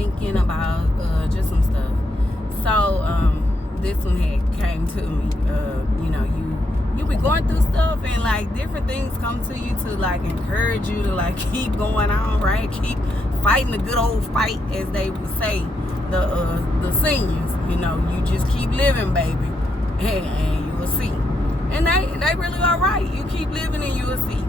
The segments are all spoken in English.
thinking about just some stuff. So this one had came to me. You be going through stuff and like different things come to you to like encourage you to like keep going on, right? Keep fighting the good old fight, as they would say. The seniors, you just keep living, baby, and you will see. And they really are right. You keep living and you will see.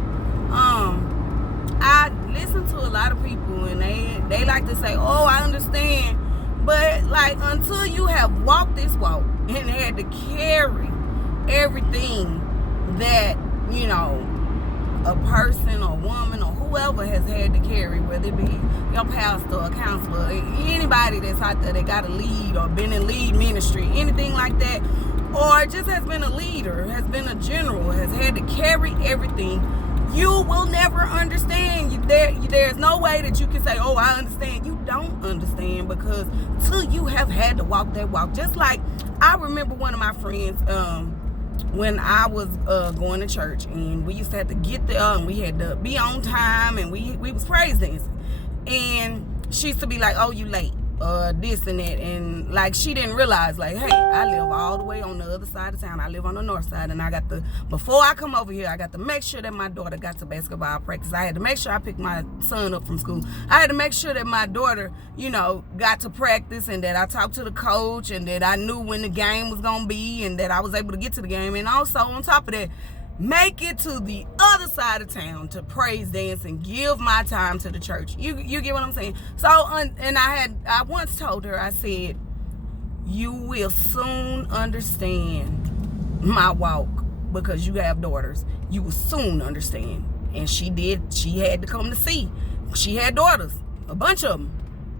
I listen to a lot of people and they like to say, oh, I understand. But like until you have walked this walk and had to carry everything that, a person or woman or whoever has had to carry, whether it be your pastor or counselor, anybody that's out there that got a lead or been in lead ministry, anything like that, or just has been a leader, has been a general, has had to carry everything, you will never understand. There's no way that you can say, oh, I understand. You don't understand, because till you have had to walk that walk. Just like I remember one of my friends, when I was going to church, and we used to have to get there and we had to be on time, and we was praise dancing, and she used to be like, oh, you late, this and that, and like she didn't realize, like, hey, I live all the way on the other side of town. I live on the north side, and before I come over here, I got to make sure that my daughter got to basketball practice. I had to make sure I picked my son up from school. I had to make sure that my daughter, got to practice, and that I talked to the coach, and that I knew when the game was gonna be, and that I was able to get to the game. And also on top of that, make it to the other side of town to praise dance and give my time to the church. You get what I'm saying? So, and I once told her, I said, you will soon understand my walk, because you have daughters. You will soon understand. And she did. She had to come to see. She had daughters, a bunch of them,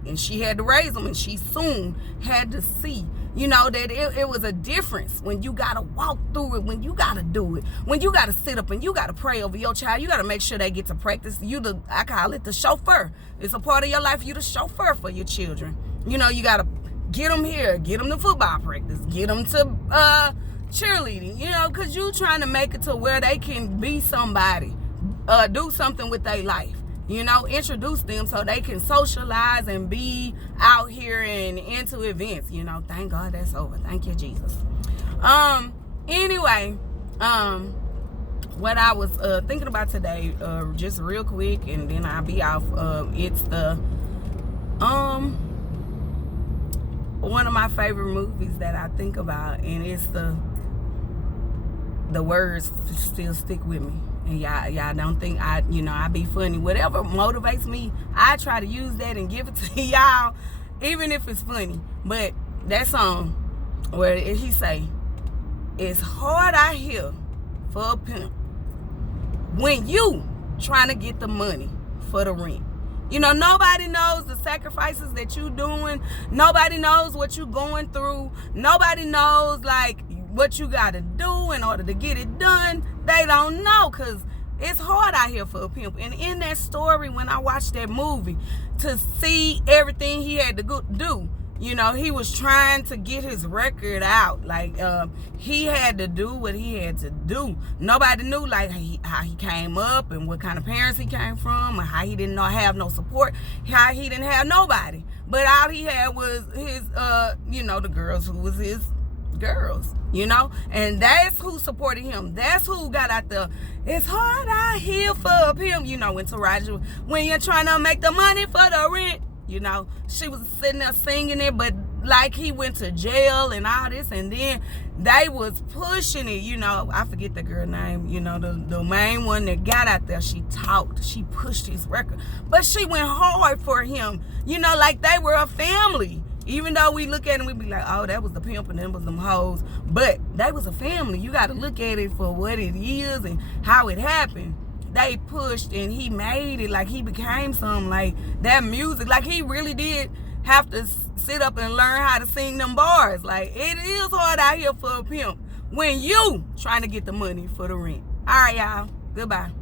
and she had to raise them, and she soon had to see, that it was a difference when you got to walk through it, when you got to do it, when you got to sit up and you got to pray over your child. You got to make sure they get to practice. I call it the chauffeur. It's a part of your life. You the chauffeur for your children. You got to get them here, get them to football practice, get them to cheerleading, because you trying to make it to where they can be somebody, do something with their life. Introduce them so they can socialize and be out here and into events. Thank God that's over. Thank you, Jesus. Anyway, what I was thinking about today, just real quick, and then I'll be off. It's the one of my favorite movies that I think about, and it's the words still stick with me. And y'all don't think I be funny. Whatever motivates me, I try to use that and give it to y'all, even if it's funny. But that song where he say, it's hard out here for a pimp when you trying to get the money for the rent. Nobody knows the sacrifices that you doing. Nobody knows what you going through. Nobody knows like what you got to do in order to get it done. They don't know, because it's hard out here for a pimp. And in that story, when I watched that movie, to see everything he had to do, he was trying to get his record out. Like, he had to do what he had to do. Nobody knew, like, how he came up and what kind of parents he came from, and how he didn't have no support, how he didn't have nobody. But all he had was his, the girls who was his girls, and that's who supported him. That's who got out there. It's hard out here for a pimp, when Taraji, when you're trying to make the money for the rent, she was sitting there singing it, but like he went to jail and all this, and then they was pushing it, I forget the girl name, the main one that got out there. She talked, she pushed his record, but she went hard for him, like they were a family. Even though we look at it, we be like, oh, that was the pimp and them was them hoes. But they was a family. You got to look at it for what it is and how it happened. They pushed and he made it, like he became something, like that music. Like he really did have to sit up and learn how to sing them bars. Like it is hard out here for a pimp when you trying to get the money for the rent. All right, y'all. Goodbye.